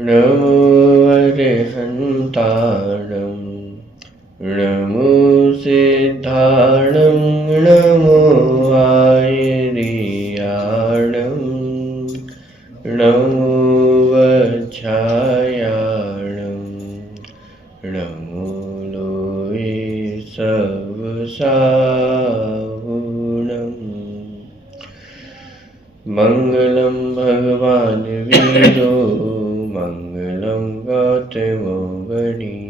नमो अरिहन्ताणं नमो सिद्धाणं नमो आयर्याणं नमो वज्रायाणं नमो लोये सवसाहुणम्। मंगलम भगवान वीरो मंगलम गौतमो गणी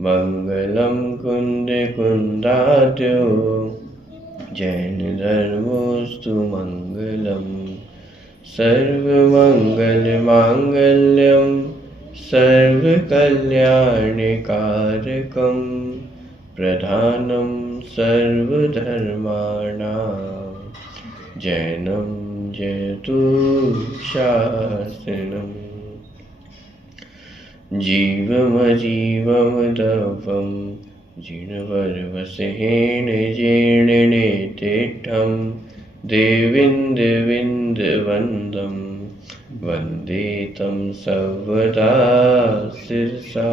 मंगलम कुंद कुंदाद्यो जैन धर्मोस्तु मंगलम सर्वमंगल मांगल्यम सर्वकल्याणकारकम प्रधानम सर्वधर्माणां जैनम जयतु शासनम्। जीवमजीवमदवं जिनवर्वसेन जीर्णनेतिठं देविन्दविन्दवन्दं वन्दे तं सर्वदा शिरसा।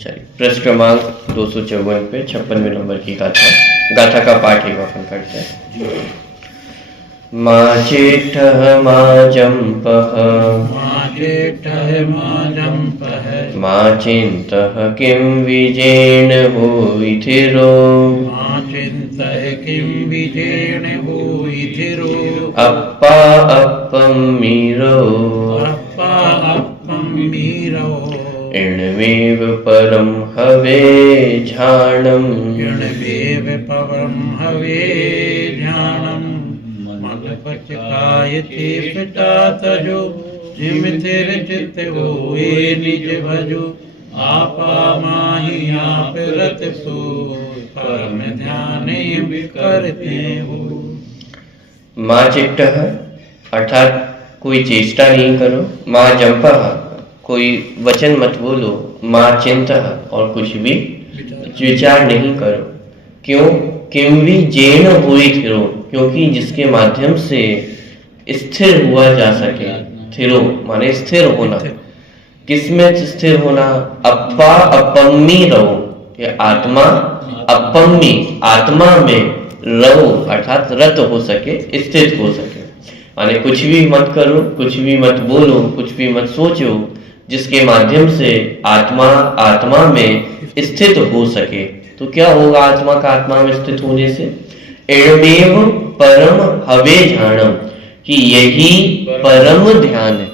चलिए, पृष्ठ क्रमांक 254 पे 56वें नंबर की गाथा का पाठ एक बार करते हैं। माँ चेट्टः माँ जम्पः माँ चिन्तः किं विजेन होइथिरो अप्पा अप्पं मीरो इणमेव परम हवे ध्यानम् मदपचकायते पिता तजो जिमितिर चित्त होए निज भजो आपा माहि आप रत सो परम ध्यान करते हो। माँ चिट्टः अर्थात कोई चेष्टा नहीं करो, माँ जंपः कोई वचन मत बोलो, माँ चिंतः और कुछ भी विचार नहीं करो। क्यों? किम भी जेन हुई थिरो, क्योंकि जिसके माध्यम से स्थिर हुआ जा सके। थिरो माने स्थिर होना। किसमें स्थिर होना? अप्पा अपम्मी रहो, ये आत्मा अपम्मी आत्मा में रहो अर्थात रत हो सके, स्थित हो सके। माने कुछ भी मत करो, कुछ भी मत बोलो, कुछ भी मत सोचो, जिसके माध्यम से आत्मा में स्थित हो सके। तो क्या होगा आत्मा का आत्मा में स्थित होने से? एवमेव परम हवे ध्यानम, कि यही परम ध्यान है,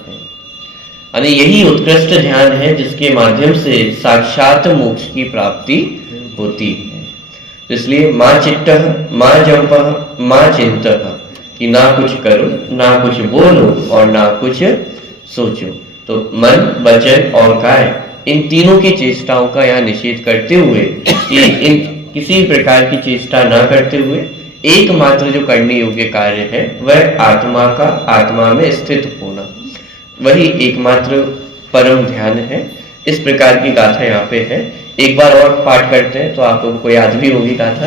यानी यही उत्कृष्ट ध्यान है जिसके माध्यम से साक्षात मोक्ष की प्राप्ति होती है। इसलिए माँ चिट्टः माँ जंपः माँ चिंतः, कि ना कुछ करो, ना कुछ बोलो और ना कुछ सोचो। तो मन, वचन और काय, इन तीनों की चेष्टाओं का यहाँ निषेध करते हुए कि इन किसी प्रकार की चेष्टा न करते हुए एकमात्र जो करने योग्य कार्य है वह आत्मा में स्थित होना, वही एकमात्र परम ध्यान है। इस प्रकार की गाथा यहाँ पे है। एक बार और पाठ करते हैं तो आप लोगों को याद भी होगी गाथा।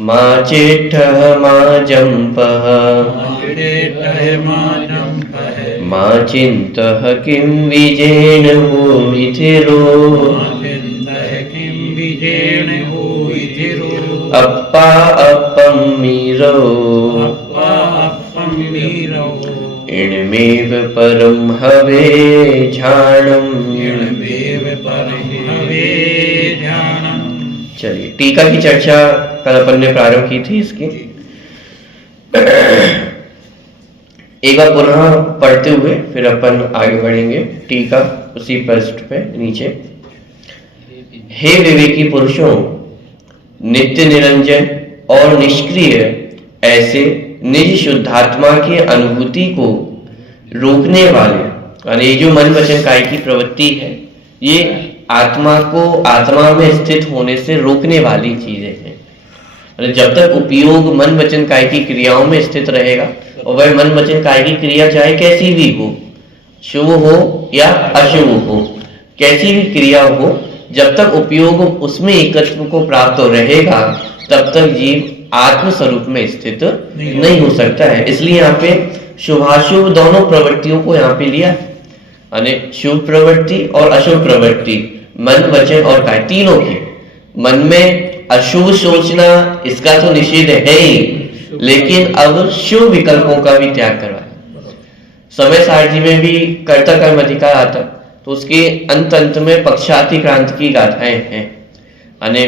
माँ चेट्टः माँ जंपः माँ चिन्तः किं विजेन होइथिरो अप्पा अप्पं मीरो इणमेव परम हवे ध्यानम्। चलिए, टीका की चर्चा कल अपन ने प्रारंभ की थी इसकी। एक बार पुनः पढ़ते हुए फिर अपन आगे बढ़ेंगे। टीका उसी पृष्ठ पे नीचे। हे विवेकी पुरुषों, नित्य निरंजन और निष्क्रिय ऐसे निज शुद्धात्मा की अनुभूति को रोकने वाले, यानी जो मन वचन काय की प्रवृत्ति है, ये आत्मा को आत्मा में स्थित होने से रोकने वाली चीजें हैं। जब तक उपयोग मन वचन काय की क्रियाओं में स्थित रहेगा, और वह मन वचन काय की क्रिया चाहे कैसी भी हो, शुभ हो या अशुभ हो, कैसी भी क्रिया हो, जब तक उपयोग उसमें एकत्व को प्राप्त रहेगा तब तक जीव आत्म स्वरूप में स्थित नहीं हो सकता है। इसलिए यहाँ पे शुभाशुभ दोनों प्रवृत्तियों को यहाँ पे लिया, यानी शुभ प्रवृत्ति और अशुभ प्रवृत्ति, मन वचन और काय, तीनों की। मन में अशुभ सोचना इसका तो निषेध है ही, लेकिन अब शुभ विकल्पों का भी त्याग करवाया। समय सारणी में भी कर्ता कर्म अधिकार आता, तो उसके अंत में पक्षाति क्रांति की गाथाएं हैं। यानी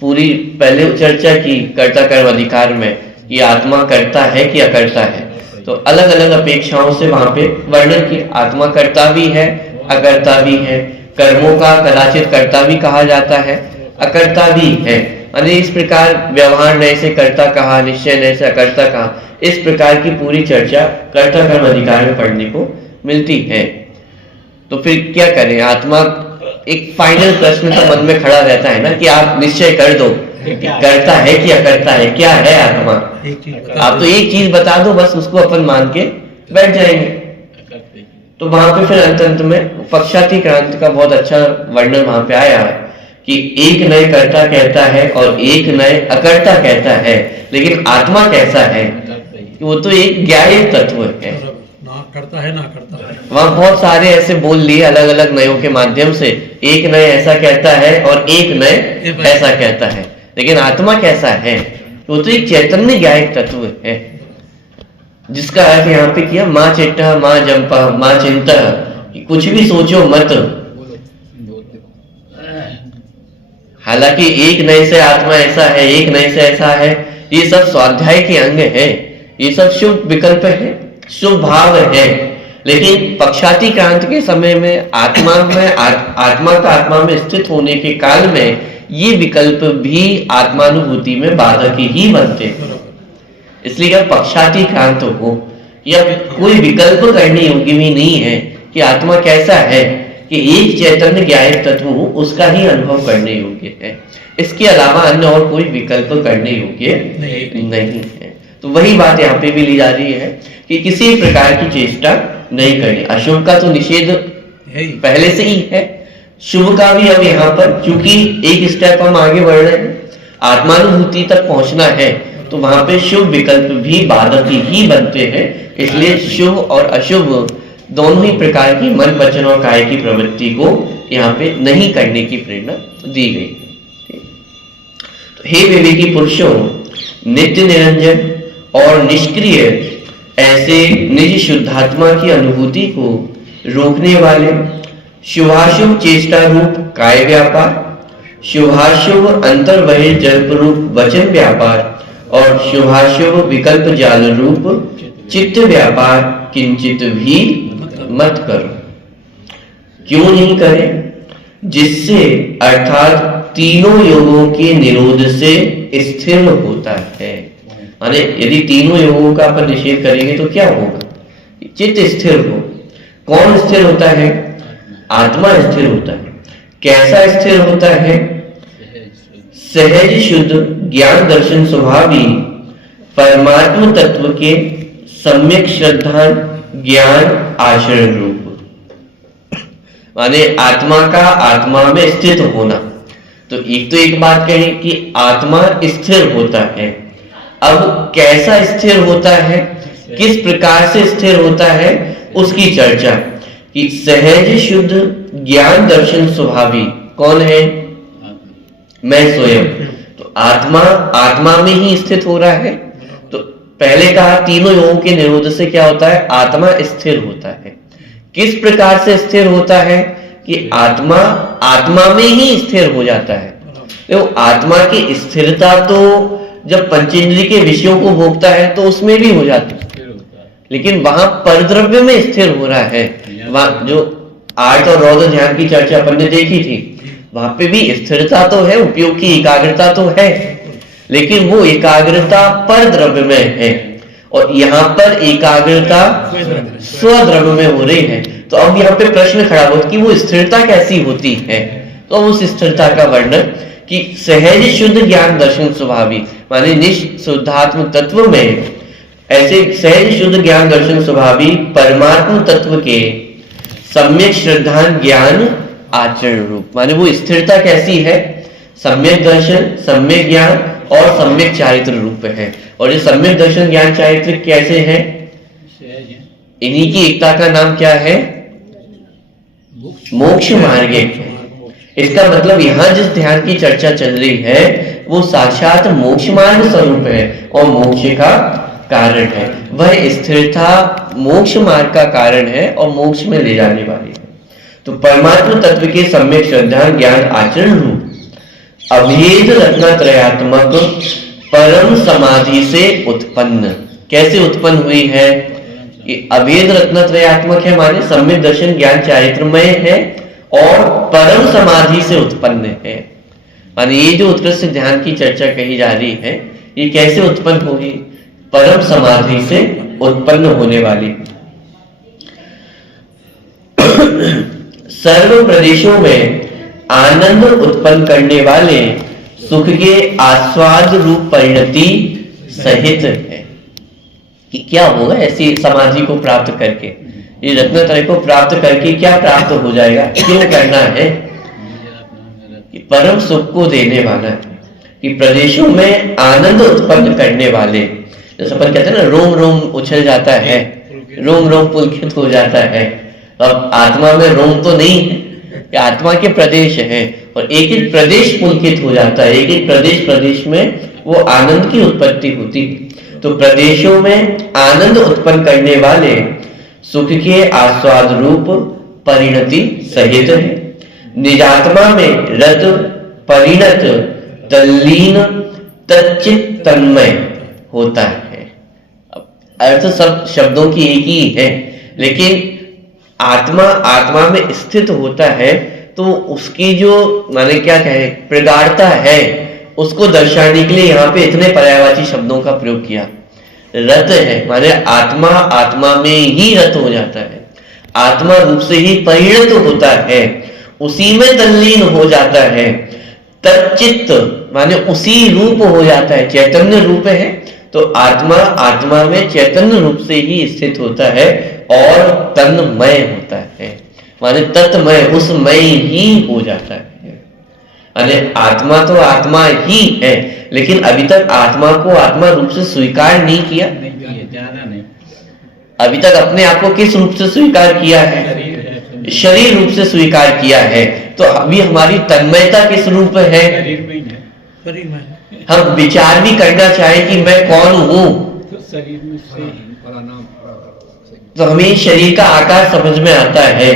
पूरी पहले चर्चा की कर्ता कर्म अधिकार में ये आत्मा करता है कि अकर्ता है, तो अलग अलग अपेक्षाओं से वहां पे वर्णन की आत्मा करता भी है अकर्ता भी है, कर्मों का कदाचित कर्ता भी कहा जाता है अकर्ता भी है। यानी इस प्रकार व्यवहार नए से कर्ता कहा, निश्चय नए से अकर्ता कहा, इस प्रकार की पूरी चर्चा कर्ता कर्म अधिकार में पढ़ने को मिलती है। तो फिर क्या करें, आत्मा एक फाइनल प्रश्न तो मन में खड़ा रहता है ना कि आप निश्चय कर दो करता है कि अकर्ता है, क्या है आत्मा, आप तो एक चीज बता दो, बस उसको अपन मान के बैठ जाएंगे। तो वहां पे फिर अंत में पक्षाति क्रांति का बहुत अच्छा वर्णन वहां पे आया है कि एक नए कर्ता कहता है और एक नए अकर्ता कहता है, लेकिन आत्मा कैसा है, वो तो एक ज्ञाय तत्व है, ना करता है ना करता है। वहां बहुत सारे ऐसे बोल लिए अलग अलग नयों के माध्यम से, एक नए ऐसा कहता है और एक नए ऐसा कहता है, लेकिन आत्मा कैसा है, वो तो एक चैतन्य ज्ञायक तत्व है, जिसका अर्थ यहाँ पे किया माँ चिट्टा माँ जंपा माँ चिंता, कुछ भी सोचो मत। हालांकि एक नए से आत्मा ऐसा है, एक नए से ऐसा है, ये सब स्वाध्याय के अंग है, ये सब शुभ विकल्प है, शुभ भाव है, लेकिन पक्षाति क्रांति के समय में आत्मा का आत्मा में स्थित होने के काल में ये विकल्प भी आत्मानुभूति में बाधक ही बनते हैं। इसलिए क्या पक्षाति क्रांत हो या कोई विकल्प करने योग्य भी नहीं है कि आत्मा कैसा है, कि एक चैतन्य ज्ञायक तत्व हो उसका ही अनुभव करने योग्य है, इसके अलावा अन्य और कोई विकल्प करने योग्य नहीं है। तो वही बात यहाँ पे भी ली जा रही है कि किसी प्रकार की चेष्टा नहीं करनी। अशुभ का तो निषेध पहले से ही है, शुभ का भी अब यहाँ पर चूंकि एक स्टेप हम आगे बढ़ रहे हैं, आत्मानुभूति तक पहुंचना है, तो वहां पे शुभ विकल्प भी बाधक ही बनते हैं। इसलिए शुभ और अशुभ दोनों ही प्रकार की मन वचन और काय की प्रवृत्ति को यहाँ पे नहीं करने की प्रेरणा दी गई है। तो हे विवेकी पुरुषों, नित्य निरंजन और निष्क्रिय ऐसे निज शुद्धात्मा की अनुभूति को रोकने वाले शुभाशुभ चेष्टा रूप काय व्यापार, शुभाशुभ अंतर बहिर्जल्प रूप वचन व्यापार और शुभाशुभ विकल्प जाल रूप चित्त व्यापार किंचित भी मत करो। क्यों नहीं करें? जिससे अर्थात तीनों योगों के निरोध से स्थिर होता है। माने यदि तीनों योगों का अपन निषेध करेंगे तो क्या होगा? चित्त स्थिर हो। कौन स्थिर होता है? आत्मा स्थिर होता है। कैसा स्थिर होता है? सहज शुद्ध ज्ञान दर्शन स्वभावी परमात्म तत्व के सम्यक श्रद्धा ज्ञान आचरण रूप। माने आत्मा का आत्मा में स्थित होना। तो एक बात कहें कि आत्मा स्थिर होता है। अब कैसा स्थिर होता है, किस प्रकार से स्थिर होता है, उसकी चर्चा कि सहज शुद्ध ज्ञान दर्शन स्वभावी कौन है? मैं स्वयं। तो आत्मा में ही स्थित हो रहा है। तो पहले कहा तीनों योगों के निरोध से क्या होता है? आत्मा स्थिर होता है। किस प्रकार से स्थिर होता है? कि आत्मा में ही स्थिर हो जाता है। देखो आत्मा की स्थिरता तो जब पंचेंद्रिय के विषयों को भोगता है तो उसमें भी हो जाती है, लेकिन वहां परद्रव्य में स्थिर हो रहा है। वहां जो आर्त और रौद्र ध्यान की चर्चा अपन ने देखी थी, वहां पे भी स्थिरता तो है, उपयोग की एकाग्रता तो है, लेकिन वो एकाग्रता पर द्रव्य में है और यहाँ पर एकाग्रता स्वद्रव्य में हो रही है। तो अब यहाँ पे प्रश्न खड़ा होता कि वो स्थिरता कैसी होती है? तो उस स्थिरता का वर्णन कि सहज शुद्ध ज्ञान दर्शन स्वभावी माने निःशुद्धात्म तत्व में ऐसे सहज शुद्ध ज्ञान दर्शन स्वभावी परमात्म तत्व के सम्यक श्रद्धा ज्ञान आचरण रूप। माने वो स्थिरता कैसी है? सम्यक दर्शन, सम्यक ज्ञान और सम्यक चारित्र रूप है। और ये सम्यक दर्शन ज्ञान चारित्र कैसे है? इन्हीं की एकता का नाम क्या है? मोक्ष मार्ग है। इसका मतलब यहाँ जिस ध्यान की चर्चा चल रही है वो साक्षात मोक्ष मार्ग स्वरूप है और मोक्ष का कारण है। वह स्थिरता मोक्ष मार्ग का कारण है और मोक्ष में ले जाने वाली है। तो परमात्म तत्व के सम्यक श्रद्धा ज्ञान आचरण रूप अभेद रत्नत्रयात्मक परम समाधि से उत्पन्न। कैसे उत्पन्न हुई है? ये अभेद रत्नत्रयात्मक है, माने सम्यक दर्शन ज्ञान चारित्रमय है और परम समाधि से उत्पन्न है। माने ये जो उत्कृष्ट ध्यान की चर्चा कही जा रही है ये कैसे उत्पन्न होगी? परम समाधि से उत्पन्न होने वाली। सर्व प्रदेशों में आनंद उत्पन्न करने वाले सुख के आस्वाद रूप परिणति सहित है। कि क्या होगा ऐसी समाधि को प्राप्त करके? ये रत्नत्रय को प्राप्त करके क्या प्राप्त हो जाएगा? क्यों करना है? कि परम सुख को देने वाला है, कि प्रदेशों में आनंद उत्पन्न करने वाले। जैसे अपन कहते हैं ना, रोम रोम उछल जाता है, रोम रोम पुलकित हो जाता है। अब आत्मा में रोम तो नहीं है, ये आत्मा के प्रदेश है और एक एक प्रदेश पुलकित हो जाता है। एक एक प्रदेश में वो आनंद की उत्पत्ति होती। तो प्रदेशों में आनंद उत्पन्न करने वाले सुख के आस्वाद रूप परिणति सहित है। निजात्मा में रत परिणत तल्लीन तच्चित तन्मय होता है। अर्थ सब शब्दों की एक ही है, लेकिन आत्मा में स्थित होता है तो उसकी जो माने क्या कहे प्रगाढ़ता है उसको दर्शाने के लिए यहाँ पे इतने पर्यायवाची शब्दों का प्रयोग किया। रत है माने आत्मा में ही रत हो जाता है, आत्मा रूप से ही परिणत होता है, उसी में तल्लीन हो जाता है। तच्चित्त माने उसी रूप हो जाता है, चैतन्य रूप है तो आत्मा में चैतन्य रूप से ही स्थित होता है और तन्मय होता है, माने तत्मय उसमय ही हो जाता है। अरे आत्मा तो आत्मा ही है, लेकिन अभी तक आत्मा को आत्मा रूप से स्वीकार नहीं किया। अभी तक अपने आप को किस रूप से स्वीकार किया है? शरीर रूप से स्वीकार किया है। तो अभी हमारी तन्मयता किस रूप है? शरीर में। हम विचार भी करना चाहे कि मैं कौन हूं तो हमें शरीर का आकार समझ में आता है।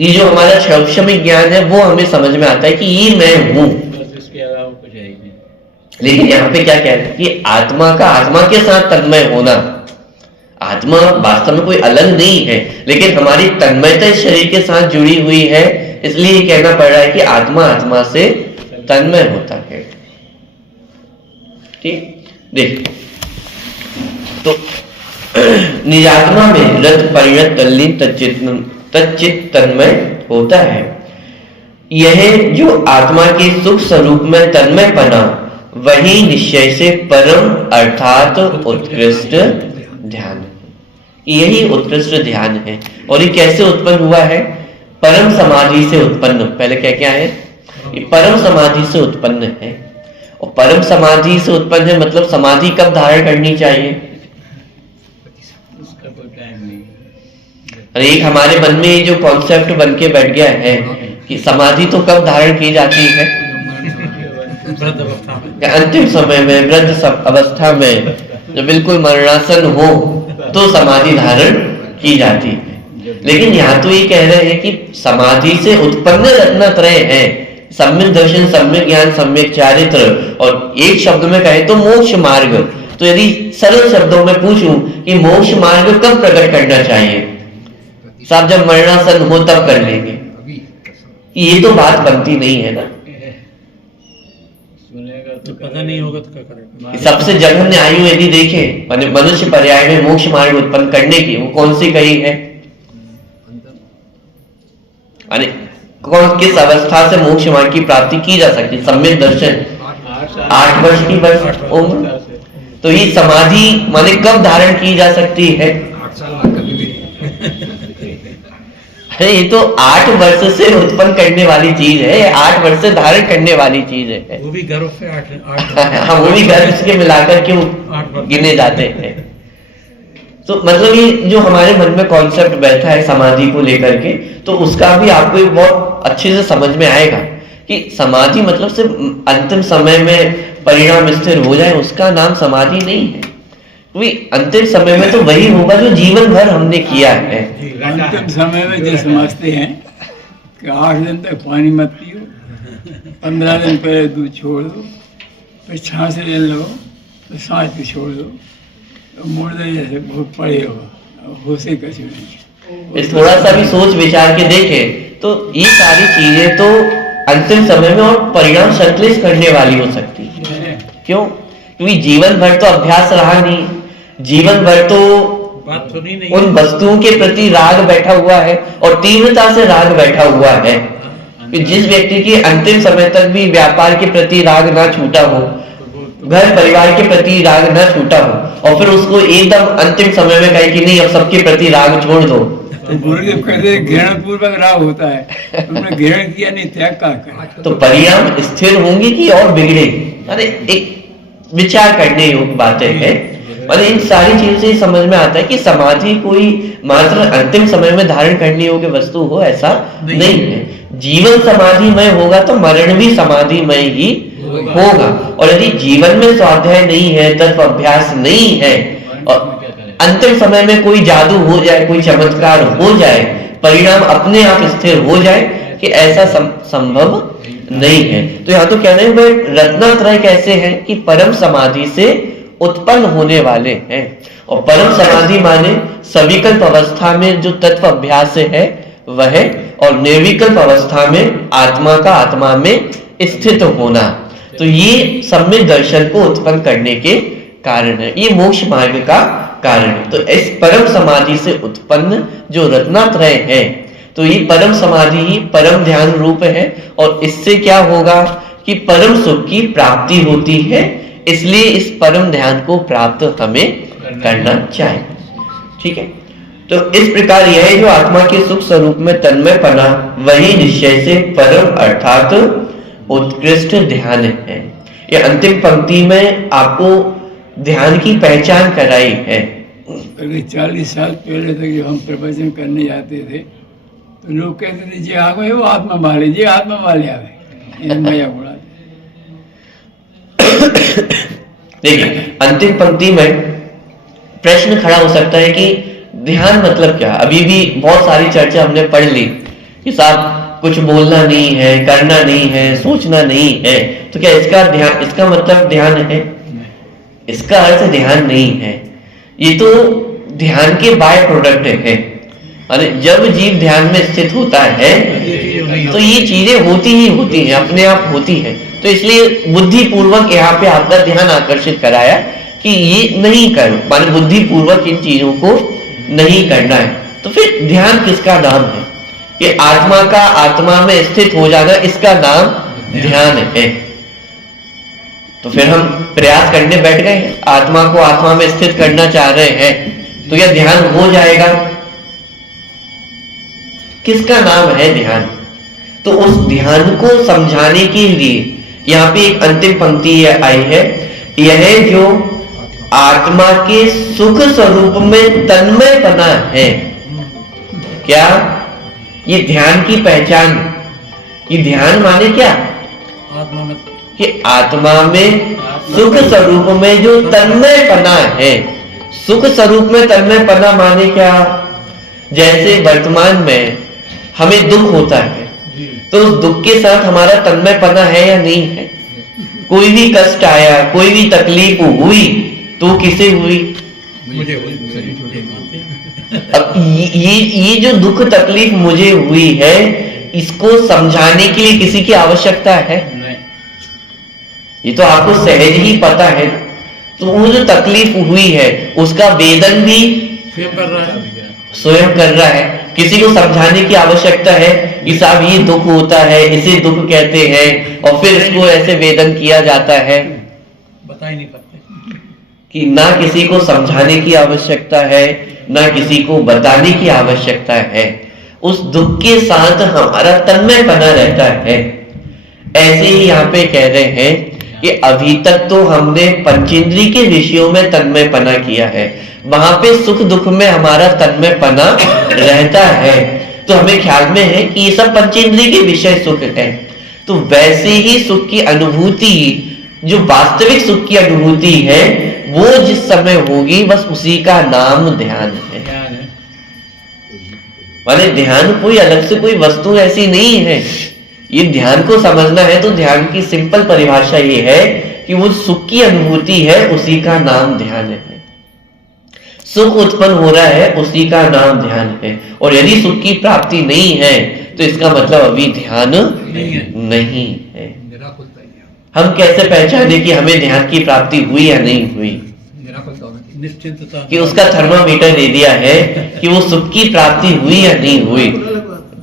ये जो हमारा शैक्षणिक ज्ञान है वो हमें समझ में आता है कि ये मैं हूं। लेकिन यहाँ पे क्या कह रहे हैं कि आत्मा के साथ तन्मय होना। आत्मा वास्तव में कोई अलग नहीं है, लेकिन हमारी तन्मयता इस शरीर के साथ जुड़ी हुई है, इसलिए कहना पड़ रहा है कि आत्मा से तन्मय होता है। ठीक, देख तो निजात्मा में रत परिणत तल्लीन तच्चित तन्मय होता है। यह जो आत्मा के सुख स्वरूप में तन्मय पना वही निश्चय से परम अर्थात उत्कृष्ट ध्यान है। यही उत्कृष्ट ध्यान है। और ये कैसे उत्पन्न हुआ है? परम समाधि से उत्पन्न। पहले क्या है? ये परम समाधि से उत्पन्न है। और परम समाधि से उत्पन्न है मतलब समाधि कब धारण करनी चाहिए? और एक हमारे मन में जो कॉन्सेप्ट बन के बैठ गया है कि समाधि तो कब धारण की जाती है? अंतिम समय में, वृद्ध अवस्था में, जो बिल्कुल मरणासन हो तो समाधि धारण की जाती है। लेकिन यहाँ तो ये कह रहे हैं कि समाधि से उत्पन्न रत्नत्रय है, सम्यक दर्शन, सम्यक ज्ञान, सम्यक चारित्र, और एक शब्द में कहे तो मोक्ष मार्ग। तो यदि सरल शब्दों में पूछूं कि मोक्ष मार्ग कब प्रकट करना चाहिए? साहब जब मरणासन हो तब कर लेंगे। ये तो बात बनती नहीं है ना। तो पता नहीं होगा तो क्या करेगा? सबसे जघन्य आयु यदि देखे मनुष्य पर्याय में मोक्ष मार्ग उत्पन्न करने की, वो कौन सी कही है? किस अवस्था से मोक्ष मार्ग की प्राप्ति की जा सकती? सम्यक दर्शन 8 वर्ष की उम्र। तो ये समाधि माने कब धारण की जा सकती है? अरे ये तो 8 वर्ष से उत्पन्न करने वाली चीज है, 8 वर्ष से धारण करने वाली चीज है। वो भी गर्भ से 8 हाँ, वो भी गर्भ के मिलाकर के गिने जाते हैं। तो मतलब ये जो हमारे मन में कॉन्सेप्ट बैठा है समाधि को लेकर के, तो उसका भी आपको एक बहुत अच्छे से समझ में आएगा कि समाधि मतलब सिर्फ अंतिम समय में परिणाम स्थिर हो जाए उसका नाम समाधि नहीं है। क्योंकि अंतिम समय में तो वही होगा जो जीवन भर हमने किया है। अंतिम समय में जो समझते हैं कि 8 दिन तक पानी मत पियो, 15 दिन पहले दूध छोड़ दो, फिर सांस ले लो तो सांस भी छोड़ दो, तो मुर्दे जैसे बहुत पड़े हो, होशे कुछ नहीं। थोड़ा सा भी सोच विचार के देखें तो ये सारी चीजें तो अंतिम समय में और परिणाम संश्लेष करने वाली हो सकती है। क्यों? क्योंकि जीवन भर तो अभ्यास रहा नहीं, जीवन भर तो बात सुनी नहीं, उन वस्तुओं के प्रति राग बैठा हुआ है और तीव्रता से राग बैठा हुआ है। जिस व्यक्ति की अंतिम समय तक भी व्यापार के प्रति राग ना छूटा हो, घर परिवार के प्रति राग ना छूटा हो, और फिर उसको एकदम अंतिम समय में कहे कि नहीं अब सबके प्रति राग छोड़ दो, तो गुरुदेव कहते घृण पूर्वक राग होता है, तुमने घृण किया नहीं, त्याग का कर, तो परिणाम स्थिर होंगे कि और बिगड़ेंगे। अरे एक विचार करने योग्य बातें हैं। और इन सारी चीजों से समझ में आता है कि समाधि कोई मात्र अंतिम समय में धारण करने योग्य वस्तु हो ऐसा नहीं है। जीवन समाधिमय होगा तो मरण भी समाधिमय ही होगा। और यदि जीवन में स्वाध्याय नहीं है, तत्व अभ्यास नहीं है, और अंतिम समय में कोई जादू हो जाए, कोई चमत्कार हो जाए, परिणाम अपने आप स्थिर हो जाए, कि ऐसा संभव नहीं है। तो यहाँ तो कहना है भाई रत्नात्रय कैसे हैं कि परम समाधि से उत्पन्न होने वाले हैं। और परम समाधि माने सविकल्प अवस्था में जो तत्व अभ्यास है वह, और निर्विकल्प अवस्था में आत्मा का आत्मा में स्थित होना। तो ये सम्यक दर्शन को उत्पन्न करने के कारण है, ये मोक्ष मार्ग का कारण है। तो इस परम समाधि से उत्पन्न जो रत्नात्रय है, तो ये परम समाधि ही परम ध्यान रूप है। और इससे क्या होगा कि परम सुख की प्राप्ति होती है। इसलिए इस परम ध्यान को प्राप्त हमें करना चाहिए। ठीक है, तो इस प्रकार यह जो आत्मा के सुख स्वरूप में तन्मयपना वही निश्चय से परम अर्थात उत्कृष्ट ध्यान है। ये अंतिम पंक्ति में आपको ध्यान की पहचान कराई है। अगर 40 साल पहले तक जब हम प्रवचन करने जाते थे तो लोग कहते थे जी आ गए वो आत्मा वाले, जी आत्मा वाले आ गए, मजाक उड़ा। देखिए अंतिम पंक्ति में प्रश्न खड़ा हो सकता है कि ध्यान मतलब क्या। अभी भी बहुत सारी चर्चा हमने पढ़ ली कि साहब कुछ बोलना नहीं है, करना नहीं है, सोचना नहीं है, तो क्या इसका ध्यान, इसका मतलब ध्यान है? इसका अर्थ ध्यान नहीं है। ये तो ध्यान के बाय प्रोडक्ट है। अरे जब जीव ध्यान में स्थित होता है तो ये चीजें होती ही होती हैं, अपने आप होती है। तो इसलिए बुद्धि पूर्वक यहाँ पे आपका ध्यान आकर्षित कराया कि ये नहीं करो, माने बुद्धि पूर्वक इन चीजों को नहीं करना है। तो फिर ध्यान किसका नाम है? ये आत्मा का आत्मा में स्थित हो जाना, इसका नाम ध्यान है। तो फिर हम प्रयास करने बैठ गए हैं, आत्मा को आत्मा में स्थित करना चाह रहे हैं, तो यह ध्यान हो जाएगा। किसका नाम है ध्यान? तो उस ध्यान को समझाने के लिए यहाँ पे एक अंतिम पंक्ति आई है, यह जो आत्मा के सुख स्वरूप में तन्मयपना है। क्या ये ध्यान की पहचान? ये ध्यान माने क्या? आत्मा में, कि आत्मा में सुख स्वरूप में जो तन्मयपना है। सुख स्वरूप में तन्मयपना माने क्या? जैसे वर्तमान में हमें दुख होता है तो उस दुख के साथ हमारा तन्मयपना है या नहीं है? कोई भी कष्ट आया, कोई भी तकलीफ हुई तो किसे हुई? मुझे अब ये जो दुख तकलीफ मुझे हुई है, इसको समझाने के लिए किसी की आवश्यकता है? ये तो आपको सहज ही पता है। तो वो जो तकलीफ हुई है उसका वेदन भी स्वयं कर रहा है, स्वयं कर रहा है। किसी को समझाने की आवश्यकता है कि साहब ये दुख होता है, इसे दुख कहते हैं, और फिर इसको ऐसे वेदन किया जाता है। बता ही नहीं पाते कि ना किसी को समझाने की आवश्यकता है, ना किसी को बताने की आवश्यकता है। उस दुख के साथ हमारा तन्मयपना रहता है। ऐसे ही यहाँ पे कह रहे हैं कि अभी तक तो हमने पंचेंद्री के विषयों में तन्मयपना किया है, वहां पे सुख दुख में हमारा तन्मयपना रहता है, तो हमें ख्याल में है कि ये सब पंचेंद्री के विषय सुख है। तो वैसे ही सुख की अनुभूति, जो वास्तविक सुख की अनुभूति है, वो जिस समय होगी बस उसी का नाम ध्यान है। ध्यान है। माने ध्यान कोई अलग से कोई वस्तु ऐसी नहीं है। ये ध्यान को समझना है तो ध्यान की सिंपल परिभाषा ये है कि वो सुख की अनुभूति है, उसी का नाम ध्यान है। सुख उत्पन्न हो रहा है, उसी का नाम ध्यान है। और यदि सुख की प्राप्ति नहीं है तो इसका मतलब अभी ध्यान नहीं है। निराकुल तैयार। हम कैसे पहचाने कि हमें ध्यान की प्राप्ति हुई या नहीं हुई? निश्चिंतता कि उसका थर्मामीटर दे दिया है कि वो सुख की प्राप्ति हुई या नहीं हुई।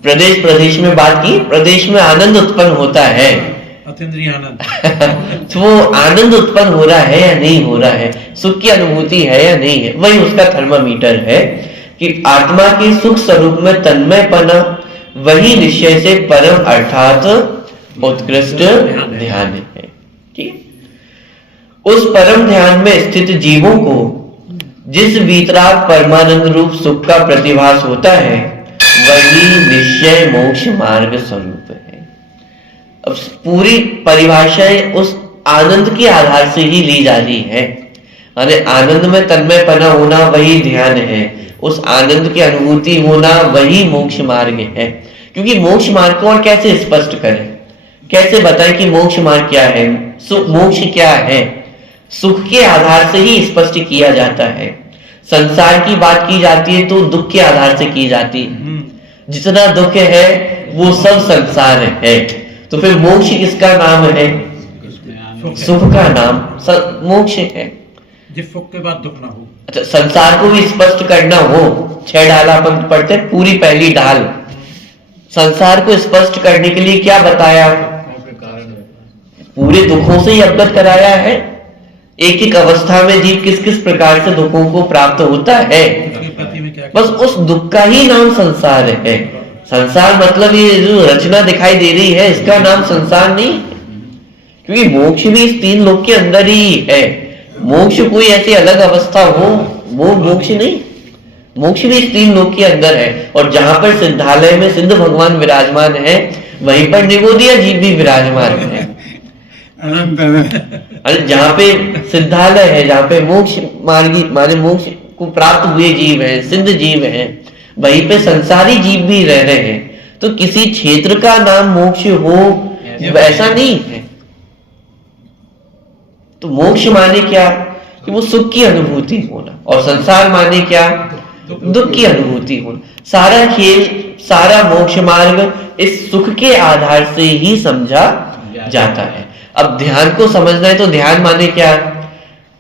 प्रदेश प्रदेश में बात की, प्रदेश में आनंद उत्पन्न होता है, अतीन्द्रिय आनंद। तो वो आनंद उत्पन्न हो रहा है या नहीं हो रहा है, सुख की अनुभूति है या नहीं है, वही उसका थर्मामीटर है। कि आत्मा के सुख स्वरूप में तन्मयपना वही निश्चय से परम अर्थात उत्कृष्ट ध्यान है। ठीक है। उस परम ध्यान में स्थित जीवों को जिस वीतराग परमानंद रूप सुख का प्रतिभास होता है, वही निश्चय मोक्ष मार्ग स्वरूप है। अब पूरी परिभाषाएं उस आनंद के आधार से ही ली जा रही है। अरे आनंद में तन्मयपना होना वही ध्यान है, उस आनंद की अनुभूति होना वही मोक्ष मार्ग है। क्योंकि मोक्ष मार्ग को और कैसे स्पष्ट करें, कैसे बताएं कि मोक्ष मार्ग क्या है, मोक्ष क्या है? सुख के आधार से ही स्पष्ट किया जाता है। संसार की बात की जाती है तो दुख के आधार से की जाती है। जितना दुख है वो सब संसार है। तो फिर मोक्ष किसका नाम है? सुख का नाम मोक्ष है। जिस सुख के बाद दुख ना हो। अच्छा, संसार को भी स्पष्ट करना हो, 6 डाल अपन पढ़ते, पूरी पहली डाल संसार को स्पष्ट करने के लिए क्या बताया? पूरे दुखों से ही अवगत कराया है। एक एक अवस्था में जीव किस किस प्रकार से दुखों को प्राप्त होता है, बस उस दुख का ही नाम संसार है। संसार मतलब ये जो रचना दिखाई दे रही है, इसका नाम संसार नहीं, क्योंकि मोक्ष भी इस 3 लोक के अंदर ही है। मोक्ष कोई ऐसी अलग अवस्था हो, वो मोक्ष नहीं, मोक्ष भी इस 3 लोक के अंदर है। और जहां पर सिद्धालय में सिद्ध भगवान विराजमान है, वहीं पर निगोदिया जीव भी विराजमान है। अरे जहाँ पे सिद्धालय है, जहाँ पे मोक्ष मार्गी माने मोक्ष को प्राप्त हुए जीव हैं, सिद्ध जीव हैं, वहीं पे संसारी जीव भी रह रहे हैं। तो किसी क्षेत्र का नाम मोक्ष हो वैसा नहीं है। तो मोक्ष माने क्या कि वो सुख की अनुभूति होना, और संसार माने क्या? दुख की अनुभूति होना। सारा खेल, सारा मोक्ष मार्ग इस सुख के आधार से ही समझा जाता है। अब ध्यान को समझना है तो ध्यान माने क्या?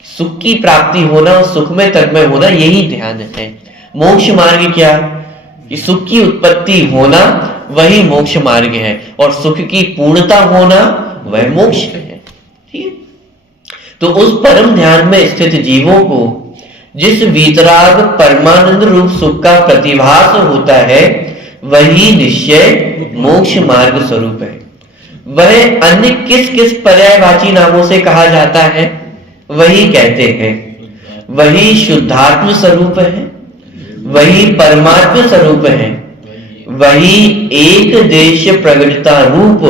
सुख की प्राप्ति होना और सुख में तन्मय होना, यही ध्यान है। मोक्ष मार्ग क्या? कि सुख की उत्पत्ति होना वही मोक्ष मार्ग है, और सुख की पूर्णता होना वह मोक्ष है। ठीक है। तो उस परम ध्यान में स्थित जीवों को जिस वीतराग परमानंद रूप सुख का प्रतिभास होता है, वही निश्चय मोक्ष मार्ग स्वरूप है। वह अन्य किस किस पर्यायवाची नामों से कहा जाता है, वही कहते हैं। वही शुद्धात्म स्वरूप है, वही परमात्म स्वरूप है, वही एक देश प्रगटता रूप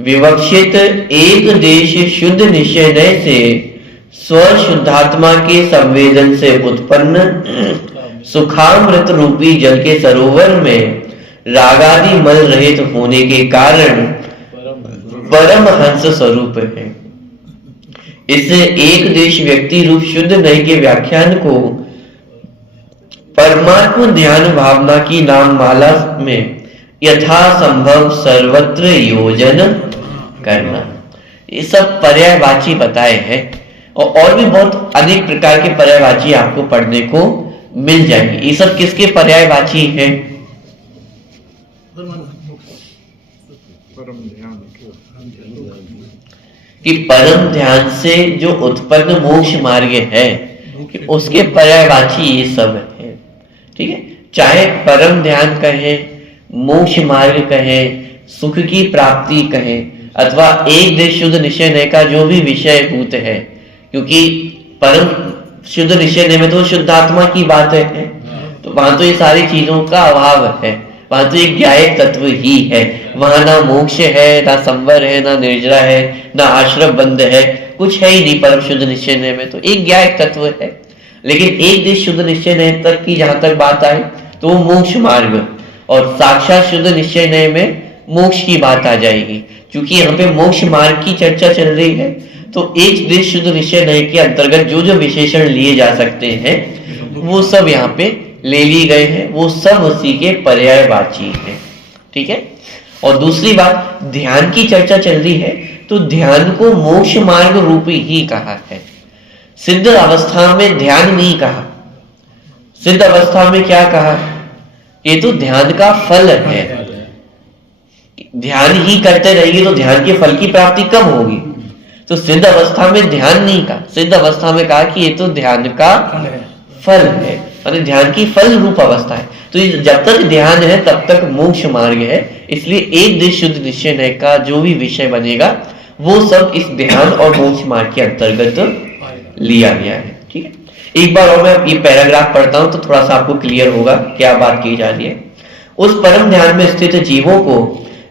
विवक्षित एक देश शुद्ध निश्चय से स्व शुद्धात्मा के संवेदन से उत्पन्न सुखामृत रूपी जल के सरोवर में रागादि मल रहित होने के कारण परम हंस स्वरूप है। इस एक देश व्यक्ति रूप शुद्ध नय के व्याख्यान को परमात्म ध्यान भावना की नाम माला में यथा संभव सर्वत्र योजन करना, ये सब पर्यायवाची बताए हैं। और भी बहुत अनेक प्रकार के पर्यायवाची आपको पढ़ने को मिल जाएंगे। ये सब किसके पर्यायवाची हैं? कि परम ध्यान से जो उत्पन्न मोक्ष मार्ग है, कि उसके पर्यायवाची ये सब है। ठीक है। चाहे परम ध्यान कहें, मोक्ष मार्ग कहें, सुख की प्राप्ति कहें, अथवा एक देश शुद्ध निश्चय नय का जो भी विषय भूत है, क्योंकि परम शुद्ध निश्चय नय में तो शुद्धात्मा की बात है, तो वहां तो ये सारी चीजों का अभाव है, वहां तो एक ज्ञायक तत्व ही है, वहां ना मोक्ष है, ना संवर है, ना निर्जरा है, ना आश्रम बंद है, कुछ है ही नहीं परम शुद्ध निश्चय नय में, तो एक ज्ञायक तत्व है। लेकिन एक देश शुद्ध निश्चय नय तक की जहां तक बात आए तो वो मोक्ष मार्ग और साक्षात शुद्ध निश्चय नय में मोक्ष की बात आ जाएगी। क्योंकि यहाँ पे मोक्ष मार्ग की चर्चा चल रही है, तो एक देश शुद्ध निश्चय नय के अंतर्गत जो जो विशेषण लिए जा सकते हैं वो सब यहाँ पे ले लिए गए हैं, वो सब उसी के पर्यायवाची है। ठीक है। और दूसरी बात, ध्यान की चर्चा चल रही है, तो ध्यान को मोक्ष मार्ग रूप ही कहा है। सिद्ध अवस्था में ध्यान नहीं कहा। सिद्ध अवस्था में क्या कहा? ये तो ध्यान का फल है, ध्यान ही करते रहेंगे तो ध्यान के फल की प्राप्ति कब होगी? तो सिद्ध अवस्था में ध्यान नहीं कहा, सिद्ध अवस्था में कहा कि ये तो ध्यान का फल है, अरे ध्यान की फल रूप अवस्था है। तो जब तक ध्यान है तब तक मोक्ष मार्ग है, इसलिए एक देश शुद्ध निश्चय नय का जो भी विषय बनेगा वो सब इस ध्यान और मोक्ष मार्ग के अंतर्गत लिया गया है। ठीक है। एक बार और मैं ये पैराग्राफ पढ़ता हूं तो थोड़ा सा आपको क्लियर होगा क्या बात की जा रही है। उस परम ध्यान में स्थित जीवों को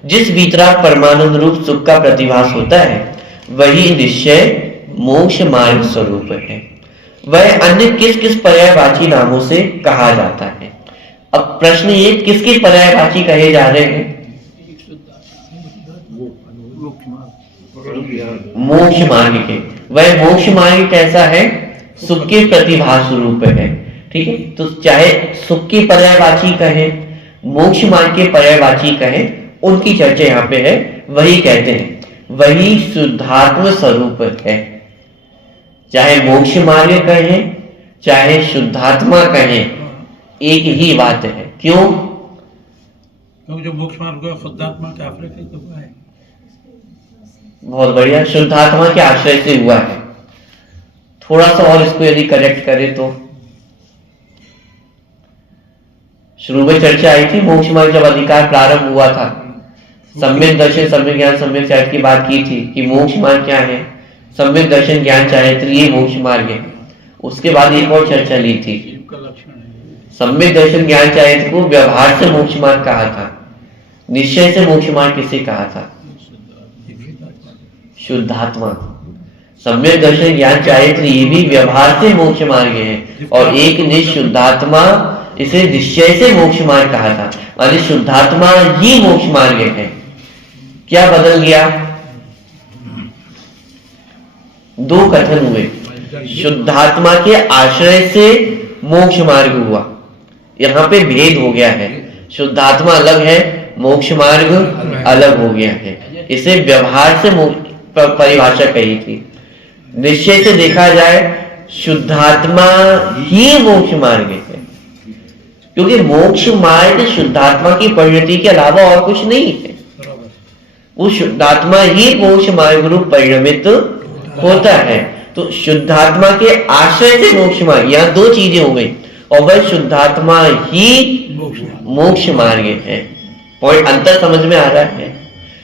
जिस वीतराग परमानंद रूप सुख का प्रतिभास होता है वही निश्चय मोक्ष मार्ग स्वरूप है। वह अन्य किस किस पर्यायवाची नामों से कहा जाता है? अब प्रश्न ये, किस किस पर्यायवाची कहे जा रहे हैं? मोक्ष मार्ग के। वह मोक्ष मार्ग कैसा है? सुख के प्रतिभास रूप है। ठीक है। तो चाहे सुख की पर्यायवाची कहे, मोक्ष मार्ग के पर्यायवाची कहे, उनकी चर्चा यहाँ पे है। वही कहते हैं, वही शुद्धात्म स्वरूप है। चाहे मोक्ष मार्ग कहें चाहे शुद्धात्मा कहें, एक ही बात है। क्यों? क्योंकि जो मोक्ष मार्ग हुआ शुद्धात्मा के आश्रय से तो हुआ है। बहुत बढ़िया, शुद्धात्मा के आश्रय से हुआ है। थोड़ा सा और इसको यदि करेक्ट करें तो शुरू में चर्चा आई थी, मोक्ष मार्ग जब अधिकार प्रारंभ हुआ था, सम्यक दर्शन सम्यक ज्ञान सम्यक चारित्र की बात की थी कि मोक्ष मार्ग क्या है, सम्यक दर्शन ज्ञान चारित्र ये मोक्ष मार्ग है। उसके बाद एक और चर्चा ली थी, सम्यक दर्शन ज्ञान चारित्र को व्यवहार से मोक्ष मार्ग कहा था, निश्चय से मोक्ष मार्ग किसे कहा था? शुद्धात्मा। सम्यक दर्शन ज्ञान चारित्र ये भी व्यवहार से मोक्ष मार्ग है, और एक निशुद्धात्मा इसे निश्चय से मोक्ष मार्ग कहा था, माने शुद्धात्मा ही मोक्ष मार्ग है। क्या बदल गया? दो कथन हुए, शुद्धात्मा के आश्रय से मोक्ष मार्ग हुआ, यहाँ पे भेद हो गया है। शुद्धात्मा अलग है, मोक्ष मार्ग अलग हो गया है। इसे व्यवहार से परिभाषा कही थी। निश्चय से देखा जाए शुद्धात्मा ही मोक्ष मार्ग है, क्योंकि मोक्ष मार्ग शुद्धात्मा की परिणति के अलावा और कुछ नहीं है। वो शुद्धात्मा ही मोक्ष मार्ग रूप परिणमित होता है। तो शुद्धात्मा के आश्रय से मोक्ष मार्ग, यहाँ दो चीजें हो गई, और वह शुद्धात्मा ही मोक्ष मार्ग है। पॉइंट अंतर समझ में आ रहा है?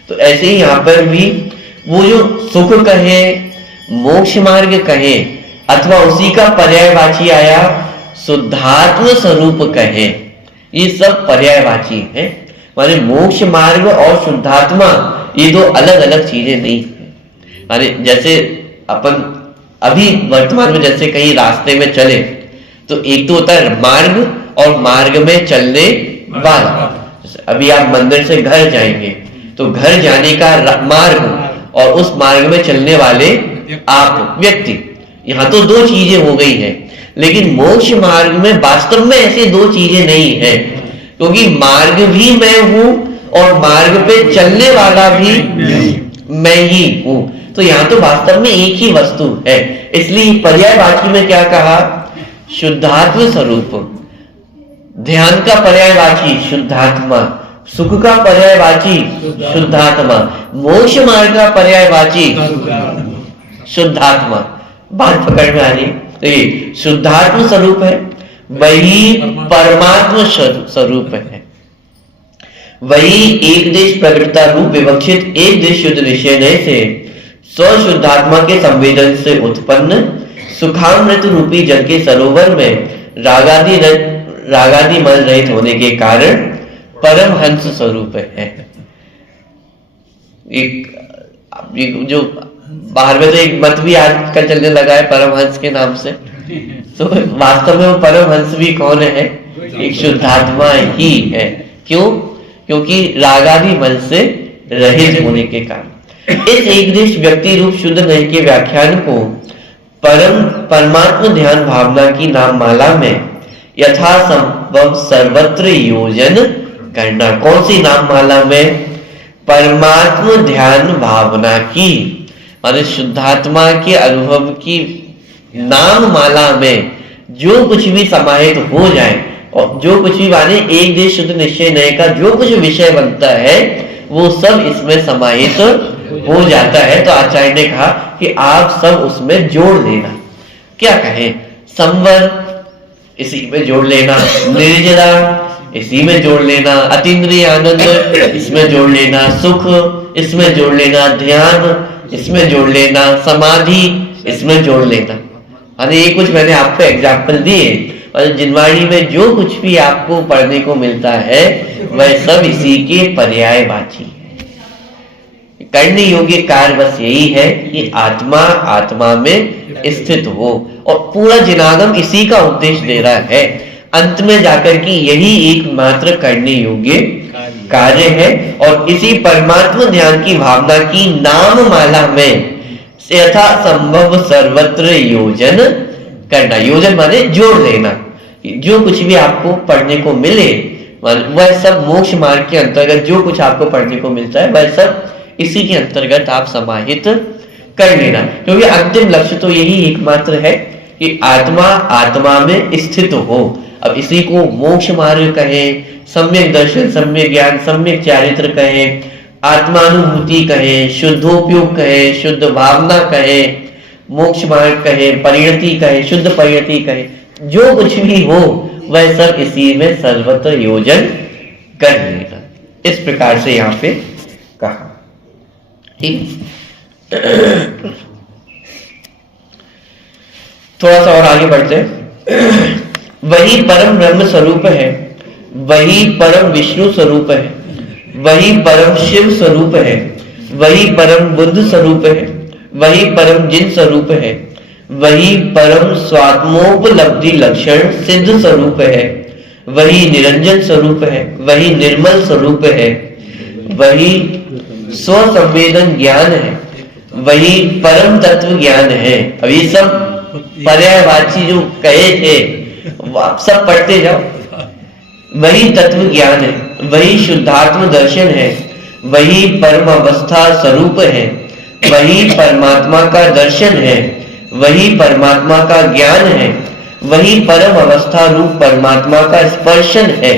तो ऐसे ही यहाँ पर भी वो जो सुख कहे, मोक्ष मार्ग कहे, अथवा उसी का पर्यायवाची आया शुद्धात्म स्वरूप कहे, ये सब पर्यायवाची है। माने मोक्ष मार्ग और शुद्धात्मा ये दो अलग अलग चीजें नहीं है। माने जैसे अपन अभी वर्तमान में जैसे कहीं रास्ते में चले तो एक तो होता है मार्ग और मार्ग में चलने वाला। अभी आप मंदिर से घर जाएंगे तो घर जाने का मार्ग और उस मार्ग में चलने वाले आप व्यक्ति, यहाँ तो दो चीजें हो गई है। लेकिन मोक्ष मार्ग में वास्तव में ऐसी दो चीजें नहीं है, क्योंकि मार्ग भी मैं हूं और मार्ग पे चलने वाला भी मैं ही हूं। तो यहाँ तो वास्तव में एक ही वस्तु है। इसलिए पर्यायवाची में क्या कहा? शुद्धात्म स्वरूप। ध्यान का पर्यायवाची शुद्धात्मा, सुख का पर्यायवाची शुद्धात्मा, मोक्ष मार्ग का पर्यायवाची शुद्धात्मा। बात पकड़ में आ रही है? तो ये शुद्धात्म स्वरूप है, वही परमात्मा स्वरूप है। वही एक देश प्रकटता रूप विवक्षित एक देश शुद्ध निश्चय नय से स्वशुद्धात्मा के संवेदन से उत्पन्न सुखामृत रूपी जल के सरोवर में रागादि मल रहित होने के कारण परमहंस स्वरूप है। एक जो बाहर में तो एक मत भी आजकल चलने लगा है परमहंस के नाम से, तो वास्तव में वो परमहंस भी कौन है? एक शुद्धात्मा ही है। क्यों? क्योंकि रागादि मल से रहित होने के कारण। इस एक देश व्यक्ति रूप शुद्ध नय के व्याख्यान को परमात्म ध्यान भावना की नाम माला में यथासंभव सर्वत्र योजन करना। कौन सी नाम माला में? परमात्म ध्यान भावना की, माने शुद्धात्मा के अनुभव की नाम माला में जो कुछ भी समाहित हो जाए और जो कुछ भी माने एक देश शुद्ध निश्चय नय का जो कुछ विषय बनता है वो सब इसमें समाहित हो जाता है। तो आचार्य ने कहा कि आप सब उसमें जोड़ लेना। क्या कहें? संवर इसी में जोड़ लेना, निर्जरा इसी में जोड़ लेना, अतीन्द्रिय आनंद इसमें जोड़ लेना, सुख इसमें जोड़ लेना, ध्यान इसमें जोड़ लेना, समाधि इसमें जोड़ लेना। ये कुछ मैंने आपको एग्जाम्पल दिए और जिनवाणी में जो कुछ भी आपको पढ़ने को मिलता है वह सब इसी के पर्यायवाची है। करने योग्य कार्य बस यही है कि आत्मा आत्मा में स्थित हो और पूरा जिनागम इसी का उपदेश दे रहा है अंत में जाकर कि यही एकमात्र करने योग्य कार्य है। और इसी परमात्मा ध्यान की भावना की नाम माला में यथा संभव सर्वत्र योजन करना। योजन माने जोड़ लेना। जो कुछ भी आपको पढ़ने को मिले वह सब मोक्ष मार्ग के अंतर्गत जो कुछ आपको पढ़ने को मिलता है वह सब इसी के अंतर्गत आप समाहित कर लेना। क्योंकि अंतिम लक्ष्य तो यही एकमात्र है कि आत्मा आत्मा में स्थित हो। अब इसी को मोक्ष मार्ग कहें, सम्यक दर्शन, सम्यक ज्ञान, सम्यक चारित्र कहें, आत्मानुभूति कहें, शुद्धोपयोग कहें, शुद्ध भावना कहें, मोक्ष मार्ग कहें, परिणति कहें, शुद्ध परिणति कहें, जो कुछ भी हो वह सब इसी में सर्वत्र योजन कर लेना। इस प्रकार से यहाँ पे कहा। ठीक, थोड़ा सा और आगे बढ़ते हैं। वही परम ब्रह्म स्वरूप है, वही परम विष्णु स्वरूप है, वही परम शिव स्वरूप है, वही परम बुद्ध स्वरूप है, वही परम जिन स्वरूप है, वही परम स्वात्मोपलब्धि लक्षण सिद्ध स्वरूप है, वही निरंजन स्वरूप है, वही निर्मल स्वरूप है, वही स्वसंवेदन ज्ञान है, वही परम तत्व ज्ञान है। अब ये सब पर्यायवाची जो कहे थे आप सब पढ़ते जाओ। वही तत्व ज्ञान है, वही शुद्धात्म दर्शन है, वही परम अवस्था स्वरूप है, वही परमात्मा का दर्शन है, वही परमात्मा का ज्ञान है, वही परम अवस्था रूप परमात्मा का स्पर्शन है,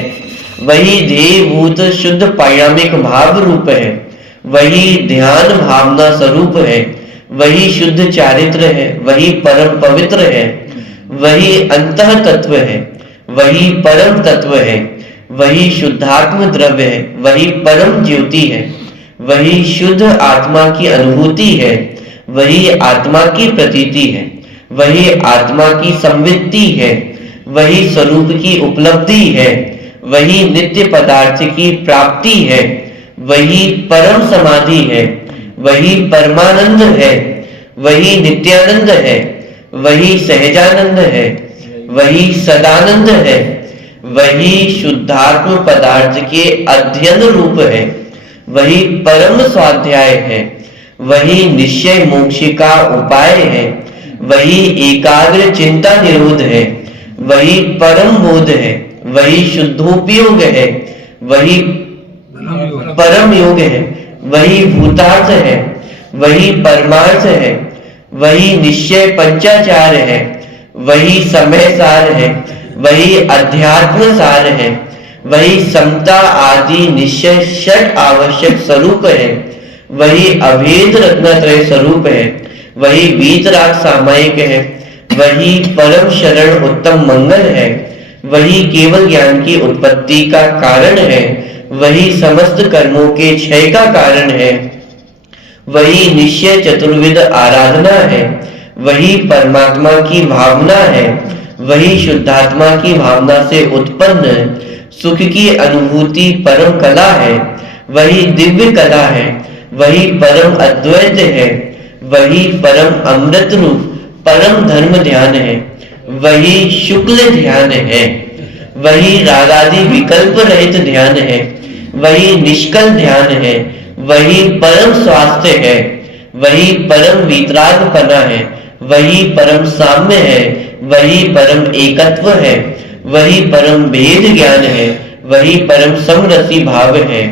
वही ध्येयभूत शुद्ध पायामिक भाव रूप है, वही ध्यान भावना स्वरूप है, वही शुद्ध चारित्र है, वही परम पवित्र है, वही अंतः तत्व है, वही परम तत्व है, वही शुद्धात्म द्रव्य है, वही परम ज्योति है, वही शुद्ध आत्मा की अनुभूति है, वही आत्मा की प्रतीति है, वही आत्मा की संवित्ति है, वही स्वरूप की उपलब्धि है, वही नित्य पदार्थ की प्राप्ति है, वही परम समाधि है, वही परमानंद है, वही नित्यानंद है, वही सहजानंद है, वही सदानंद है, वही शुद्धात्म पदार्थ के अध्ययन रूप है, वही परम स्वाध्याय है, वही निश्चय मोक्ष का उपाय है, वही एकाग्र चिंता निरोध है, वही परम बोध है, वही शुद्धोपयोग है, वही परम योग है, वही भूतार्थ है, वही परमार्थ है, वही निश्चय पंचाचार है, वही समय सार है, वही अध्यात्म सार है, वही समता आदि निश्चय षट आवश्यक स्वरूप है, वही अभेद रत्नत्रय स्वरूप है, वही वीतराग सामायिक है, वही परम शरण उत्तम मंगल है, वही केवल ज्ञान की उत्पत्ति का कारण है, वही समस्त कर्मों के क्षय का कारण है, वही निश्चय चतुर्विध आराधना है, वही परमात्मा की भावना है, वही शुद्धात्मा की भावना से उत्पन्न सुख की अनुभूति परम कला है, वही दिव्य कला है, वही परम अद्वैत है, वही परम अमृत रूप परम धर्म ध्यान है, वही शुक्ल ध्यान है, वही रागादि विकल्प रहित ध्यान है, वही निष्कल ध्यान है, वही परम स्वास्थ्य है, वही परम वितरागपना है, वही परम साम्य है, वही परम एकत्व है, वही परम भेद ज्ञान है, वही परम समरसी भाव है,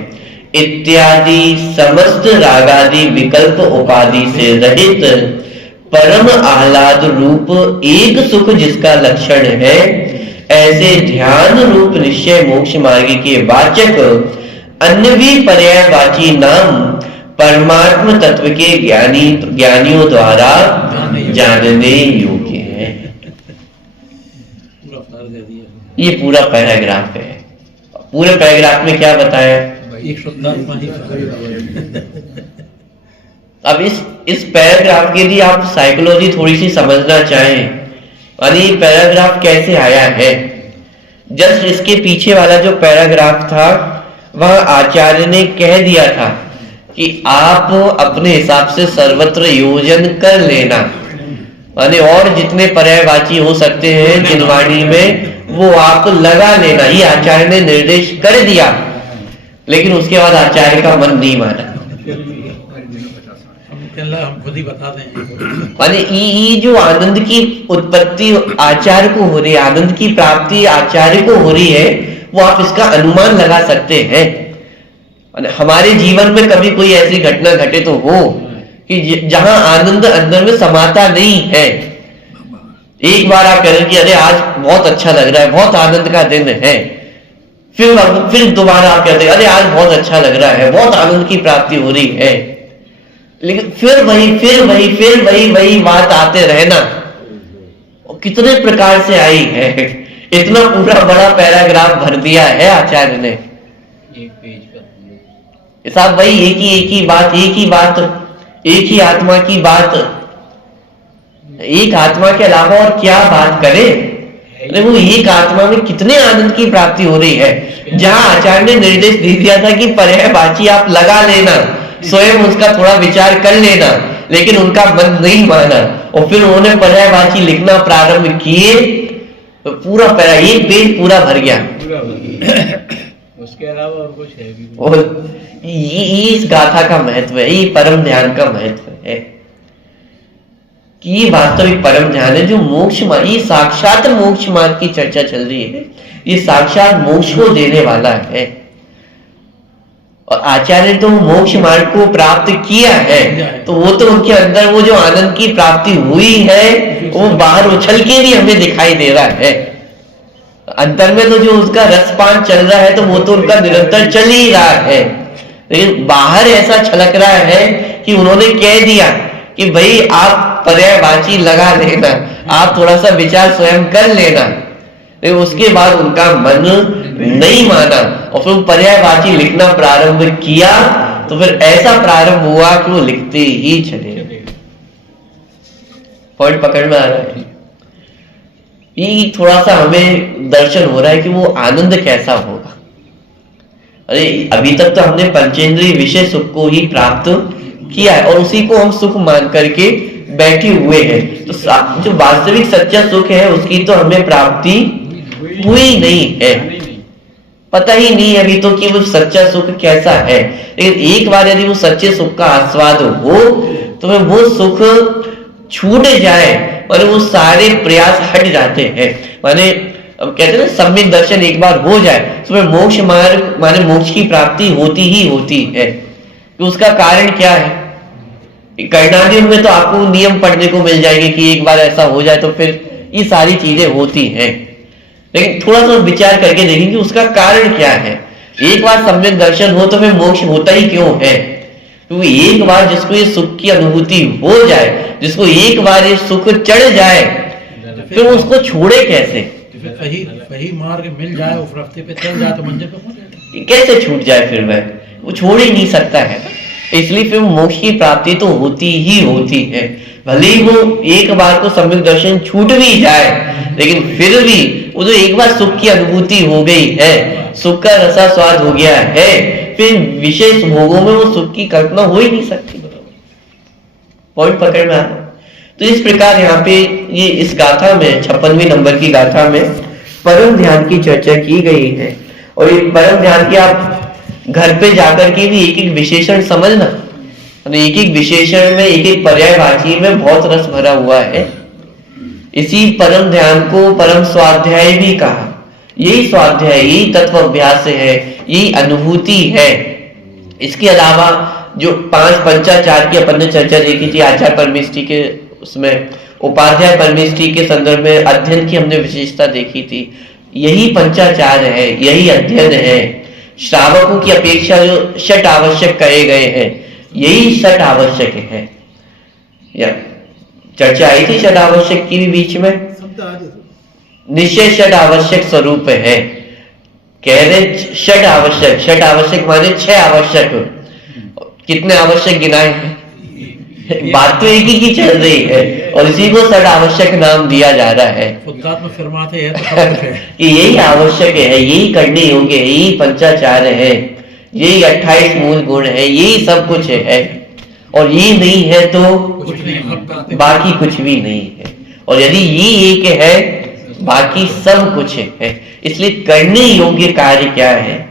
इत्यादि समस्त रागादि विकल्प उपाधि से रहित परम आह्लाद रूप एक सुख जिसका लक्षण है, ऐसे ध्यान रूप निश्चय मोक्ष मार्ग के वाचक अन्य भी पर्यायवाची नाम परमात्म तत्व के ज्ञानियों द्वारा जानने योग्य है। पूरा फर्क दे दिया। ये पूरा पैराग्राफ है। पूरे पैराग्राफ में क्या बताया? एक शुद्धात्मा ही फर्क। अब इस पैराग्राफ के लिए आप साइकोलॉजी थोड़ी सी समझना चाहें, यानी पैराग्राफ कैसे आया है। जस्ट इसके पीछे वाला जो पैराग्राफ था वह आचार्य ने कह दिया था कि आप अपने हिसाब से सर्वत्र योजन कर लेना, यानी और जितने पर्यायवाची हो सकते हैं जिनवाणी में वो आप लगा लेना, ये आचार्य ने निर्देश कर दिया। लेकिन उसके बाद आचार्य का मन नहीं माना। हम खुद ही बता दें, माने ये जो आनंद की उत्पत्ति आचार्य को हो रही है, आनंद की प्राप्ति आचार्य को हो रही है, वो आप इसका अनुमान लगा सकते हैं। हमारे जीवन में कभी कोई ऐसी घटना घटे तो हो कि जहां आनंद अंदर में समाता नहीं है। एक बार आप कह रहे हैं कि अरे आज बहुत अच्छा लग रहा है, बहुत आनंद का दिन है, फिर दोबारा आप कहते हैं अरे आज बहुत अच्छा लग रहा है, बहुत आनंद की प्राप्ति हो रही है, लेकिन फिर वही बात आते रहना। कितने प्रकार से आई है, इतना पूरा बड़ा पैराग्राफ भर दिया है आचार्य ने। एक पेज का साहब वही एक ही बात, एक ही आत्मा की बात, एक आत्मा के अलावा और क्या बात करे। अरे वो एक आत्मा में कितने आनंद की प्राप्ति हो रही है। जहां आचार्य ने निर्देश दे दिया था कि पर्यायवाची आप लगा लेना, स्वयं उसका थोड़ा विचार कर लेना, लेकिन उनका मन नहीं माना और फिर उन्होंने पर्यायवाची लिखना प्रारंभ किए तो पूरा एक पेज पूरा भर गया। उसके अलावा और कुछ है भी। और ये इस गाथा का महत्व है, ये परम ध्यान का महत्व है कि ये वास्तविक परम ध्यान है जो मोक्ष मार्ग, ये साक्षात मोक्ष मार्ग की चर्चा चल रही है, ये साक्षात मोक्ष को देने वाला है। और आचार्य तो मोक्ष मार्ग को प्राप्त किया है, तो वो तो उनके अंदर वो जो आनंद की प्राप्ति हुई है वो बाहर उछल के भी हमें दिखाई दे रहा है। अंतर में तो जो उसका रसपान चल रहा है तो वो तो उनका निरंतर चल ही रहा है, लेकिन बाहर ऐसा छलक रहा है कि उन्होंने कह दिया कि भाई आप पर्यायवाची लगा लेना, आप थोड़ा सा विचार स्वयं कर लेना, लेकिन उसके बाद उनका मन नहीं माना और फिर पर्यायवाची लिखना प्रारंभ किया तो फिर ऐसा प्रारंभ हुआ कि वो लिखते ही चले। पॉइंट पकड़ में आ रहा है। ये थोड़ा सा हमें दर्शन हो रहा है कि वो आनंद कैसा होगा। अरे अभी तक तो हमने पंचेंद्रिय विषय सुख को ही प्राप्त किया है और उसी को हम सुख मान करके बैठे हुए हैं, तो जो वास्तविक सच्चा सुख है उसकी तो हमें प्राप्ति हुई नहीं है, पता ही नहीं अभी तो कि वो सच्चा सुख कैसा है। लेकिन एक बार यदि वो सच्चे सुख का आस्वाद हो तो वो सुख छूट जाए और वो सारे प्रयास हट जाते हैं। माने कहते हैं ना सम्यक दर्शन एक बार हो जाए तो फिर मोक्ष मार्ग माने मोक्ष की प्राप्ति होती ही होती है। तो उसका कारण क्या है? कर्णादियों में तो आपको नियम पढ़ने को मिल जाएंगे कि एक बार ऐसा हो जाए तो फिर ये सारी चीजें होती हैं, लेकिन थोड़ा सा विचार करके देखेंगे उसका कारण क्या है। एक बार सम्यक दर्शन हो तो फिर मोक्ष होता ही क्यों है? क्योंकि एक बार जिसको ये सुख की अनुभूति हो जाए, जिसको एक बार ये सुख चढ़ जाए, फिर उसको छोड़े कैसे? सही मार्ग मिल जाए, उस रास्ते पे चल जाए तो मंजिल पे पहुंच जाए। कि कैसे छूट जाए, फिर वो छोड़ ही नहीं सकता है। इसलिए फिर मोक्ष की प्राप्ति तो होती ही होती है। भले ही वो एक बार को सम्यक दर्शन छूट भी जाए, लेकिन फिर भी वो जो एक बार सुख की अनुभूति हो गई है, सुख का रसा स्वाद हो गया है, फिर विशेष भोगों में वो सुख की कल्पना हो ही नहीं सकती। पॉइंट पकड़ में आ रहा। तो इस प्रकार यहाँ पे ये इस गाथा में 56वें नंबर की गाथा में परम ध्यान की चर्चा की गई है। और ये परम ध्यान की आप घर पे जाकर के भी एक एक विशेषण समझना, एक एक विशेषण में एक एक पर्यायवाची में बहुत रस भरा हुआ है। इसी परम ध्यान को परम स्वाध्याय भी कहा। यही स्वाध्याय, यही तत्व अभ्यास है, यही अनुभूति है। इसके अलावा जो 5 पंचाचार की अपन ने चर्चा देखी थी आचार्य परमेष्ठी के, उसमें उपाध्याय परमेष्ठी के संदर्भ में अध्ययन की हमने विशेषता देखी थी। यही पंचाचार है, यही अध्ययन है। श्रावकों की अपेक्षा जो षट आवश्यक कहे गए हैं, यही षट आवश्यक है। या चर्चा आई थी षट आवश्यक की भी बीच में। निश्चय षट आवश्यक स्वरूप है, कह रहे षट आवश्यक। षट आवश्यक माने 6 आवश्यक। कितने आवश्यक गिनाए हैं? बात तो एक ही की चल रही है और इसी को षट आवश्यक नाम दिया जा रहा है कि यही आवश्यक है, यही करने योग्य है, यही पंचाचार है, यही 28 मूल गुण है, यही सब कुछ है। और ये नहीं है तो बाकी कुछ भी नहीं है। और यदि ये एक है, बाकी सब कुछ है। इसलिए करने योग्य कार्य क्या है?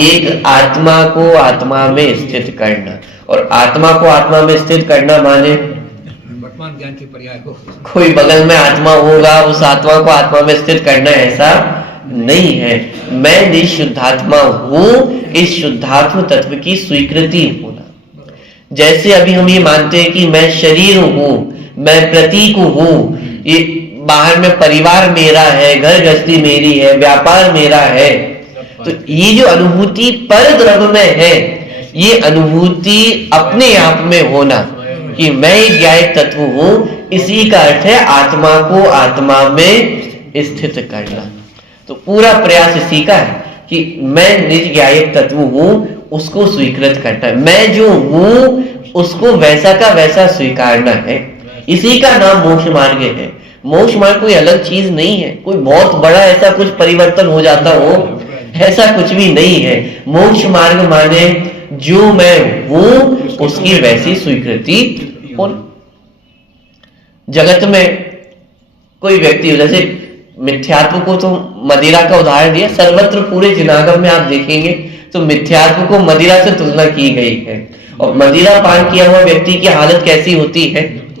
एक आत्मा को आत्मा में स्थित करना। और आत्मा को आत्मा में स्थित करना माने वर्तमान ज्ञान के पर्याय को, कोई बगल में आत्मा होगा उस आत्मा को आत्मा में स्थित करना, ऐसा नहीं है। मैं निशुद्धात्मा हूं, इस शुद्धात्म तत्व की स्वीकृति होना। जैसे अभी हम ये मानते हैं कि मैं शरीर हूं, मैं प्रतीक हूं, ये बाहर में परिवार मेरा है, घर गृहस्थी मेरी है, व्यापार मेरा है। तो ये जो अनुभूति पर द्रव्य में है, ये अनुभूति अपने आप में होना कि मैं एक ज्ञायक तत्व हूं, इसी का अर्थ है आत्मा को आत्मा में स्थित करना। तो पूरा प्रयास इसी का है कि मैं निज ज्ञायक तत्व हूं, उसको स्वीकृत करना है। मैं जो हूं उसको वैसा का वैसा स्वीकारना है। इसी का नाम मोक्ष मार्ग है। मोक्ष मार्ग कोई अलग चीज नहीं है, कोई बहुत बड़ा ऐसा कुछ परिवर्तन हो जाता हो, ऐसा कुछ भी नहीं है। मोक्ष मार्ग माने जो मैं हूं उसकी वैसी स्वीकृति होना। जगत में कोई व्यक्ति, जैसे मिथ्यात्व को तो मदिरा का उदाहरण दिया, सर्वत्र पूरे जिनागम में आप देखेंगे तो मिथ्यात्व को मदिरा से तुलना की गई है। और मदिरा पान किया हुआ व्यक्ति की हालत कैसी होती है?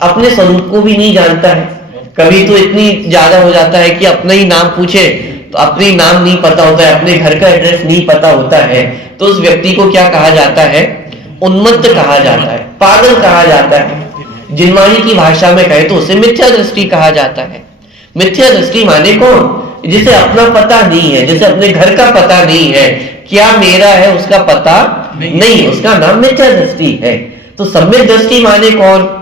अपने स्वरूप को भी नहीं जानता है। कभी तो इतनी ज्यादा हो जाता है कि अपना ही नाम पूछे तो अपने नाम नहीं पता होता है, अपने घर का एड्रेस नहीं पता होता है, तो उस व्यक्ति को क्या कहा जाता है? उन्मत्त कहा जाता है, पागल कहा जाता है। जिनवाणी की भाषा में कहे तो उसे मिथ्या दृष्टि कहा जाता है। मिथ्या दृष्टि माने कौन? जिसे अपना पता नहीं है, जिसे अपने घर का पता नहीं है, क्या मेरा है उसका पता नहीं, उसका नाम मिथ्या दृष्टि है। तो सम्यक दृष्टि माने कौन?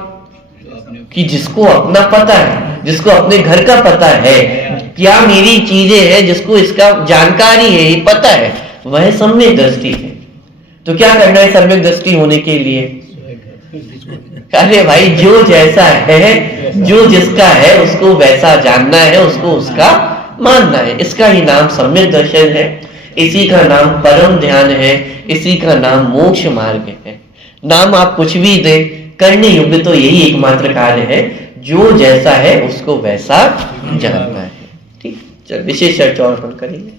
कि जिसको अपना पता है, जिसको अपने घर का पता है, क्या मेरी चीजें हैं, जिसको इसका जानकारी है, ये पता है, वह सम्यक दृष्टि है। तो क्या करना है सम्यक दृष्टि होने के लिए? अरे भाई, जो जैसा है, जो जिसका है उसको वैसा जानना है, उसको उसका मानना है। इसका ही नाम सम्यक दर्शन है, इसी का नाम परम ध्यान है, इसी का नाम मोक्ष मार्ग है। नाम आप कुछ भी दे, करने योग्य तो यही एकमात्र कार्य है, जो जैसा है उसको वैसा जानना है। ठीक, चल विशेष चर्चा और अपन करेंगे।